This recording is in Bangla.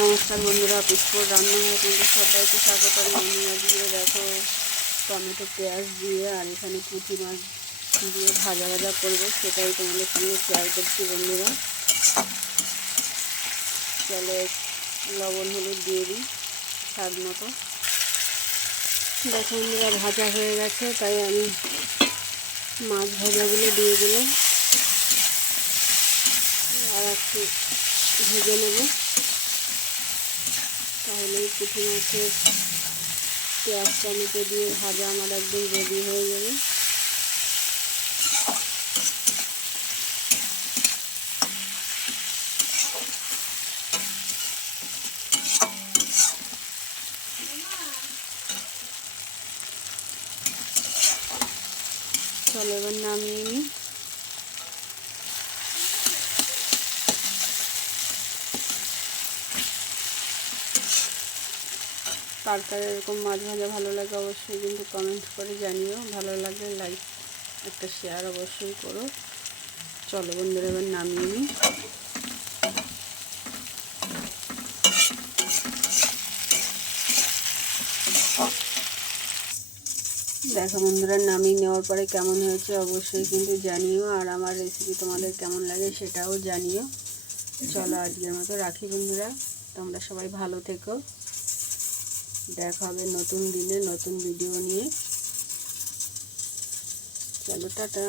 নমস্কার বন্ধুরা, পুষ্পর রান্নাঘরে কিন্তু সবাইকে স্বাগত। আমি আজকে দেখো টমেটো পেঁয়াজ দিয়ে আর এখানে পুঁটি মাছ দিয়ে ভাজা করবো, সেটাই তোমাদের সঙ্গে শেয়ার করছি বন্ধুরা। চলো লবণ হলুদ দিয়ে দিই স্বাদ মতো। দেখো বন্ধুরা, ভাজা হয়ে গেছে, তাই আমি মাছ ভাজাগুলো দিয়ে দিলাম আর একটু ভেজে নেব, তাহলে পুঁটি মাছের পেঁয়াজ টমেটো দিয়ে ভাজা আমার একদম রেডি হয়ে যাবে। চলো এবার নামিয়ে নিই। কার কার এরকম মাছ ভাজা ভালো লাগে অবশ্যই কিন্তু কমেন্ট করে জানিও। ভালো লাগলে লাইক একটা শেয়ার অবশ্যই করো। চলো বন্ধুরা এবার নামিয়ে নিই। দেখো বন্ধুরা, নামিয়ে নেওয়ার পরে কেমন হয়েছে অবশ্যই কিন্তু জানিও, আর আমার রেসিপি তোমাদের কেমন লাগে সেটাও জানিও। চলো আজকের মতো রাখি বন্ধুরা, তোমরা সবাই ভালো থেকো। দেখা হবে নতুন দিনে নতুন ভিডিও নিয়ে। চলো টাটা।